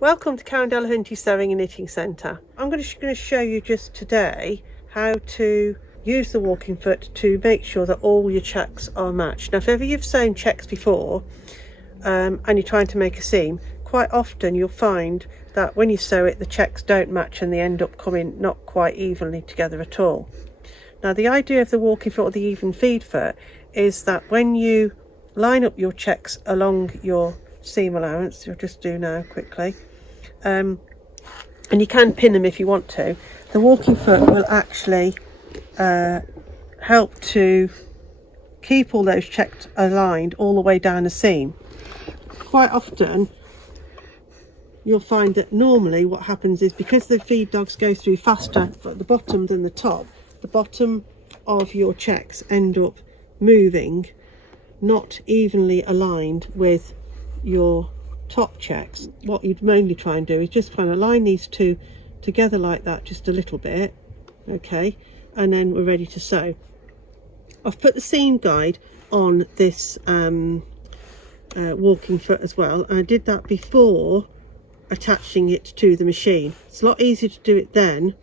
Welcome to Karen Delahunty Sewing and Knitting Centre. I'm going to show you just today how to use the walking foot to make sure that all your checks are matched. Now if ever you've sewn checks before and you're trying to make a seam, quite often you'll find that when you sew it the checks don't match and they end up coming not quite evenly together at all. Now the idea of the walking foot or the even feed foot is that when you line up your checks along your seam allowance, you'll just do now quickly, and you can pin them if you want to, the walking foot will actually help to keep all those checks aligned all the way down the seam. Quite often you'll find that normally what happens is, because the feed dogs go through faster at the bottom than the top, the bottom of your checks end up moving not evenly aligned with your top checks. What you'd mainly try and do is just kind of line these two together like that, just a little bit, okay, and then we're ready to sew. I've put the seam guide on this walking foot as well, and I did that before attaching it to the machine. It's a lot easier to do it then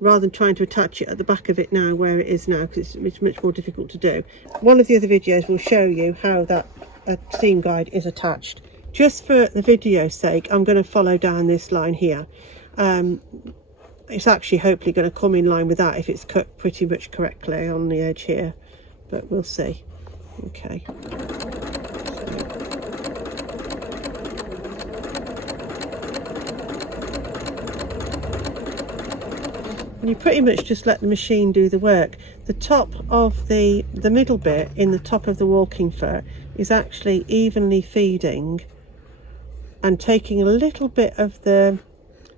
rather than trying to attach it at the back of it now where it is now, because it's much more difficult to do. One of the other videos will show you how that seam guide is attached. Just for the video's sake, I'm going to follow down this line here. It's actually hopefully going to come in line with that if it's cut pretty much correctly on the edge here, but we'll see. Okay. And you pretty much just let the machine do the work. The top of the middle bit in the top of the walking foot is actually evenly feeding and taking a little bit of the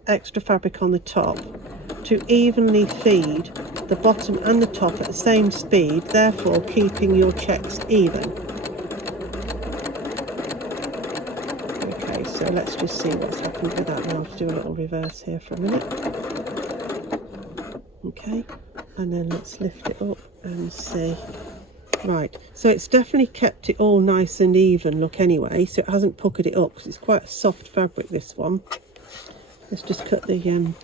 extra fabric on the top to evenly feed the bottom and the top at the same speed, therefore keeping your checks even. Okay, so let's just see what's happened with that now. I'll just do a little reverse here for a minute. Okay, and then let's lift it up and see. Right, so it's definitely kept it all nice and even look anyway, so it hasn't puckered it up because it's quite a soft fabric, this one. Let's just cut the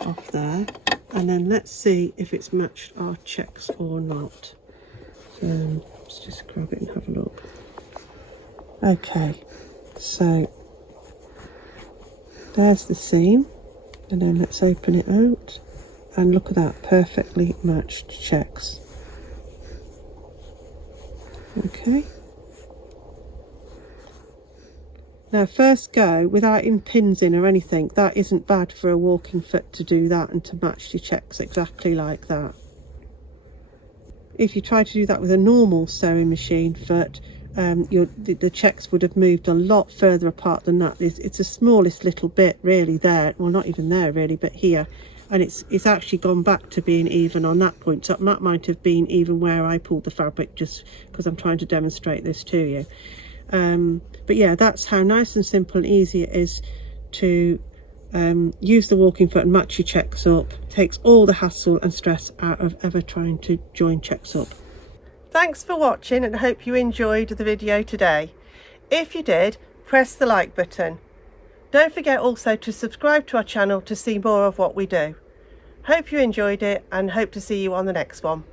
off there, and then let's see if it's matched our checks or not. Let's just grab it and have a look. Okay, so there's the seam, and then let's open it out. And look at that, perfectly matched checks. Okay. Now first go, without in pins in or anything, that isn't bad for a walking foot to do that and to match your checks exactly like that. If you try to do that with a normal sewing machine foot, the checks would have moved a lot further apart than that. It's the smallest little bit really there, well not even there really, but here. And it's actually gone back to being even on that point. So that might have been even where I pulled the fabric, just because I'm trying to demonstrate this to you. But yeah, that's how nice and simple and easy it is to use the walking foot and match your checks up. It takes all the hassle and stress out of ever trying to join checks up. Thanks for watching, and I hope you enjoyed the video today. If you did, press the like button. Don't forget also to subscribe to our channel to see more of what we do. Hope you enjoyed it and hope to see you on the next one.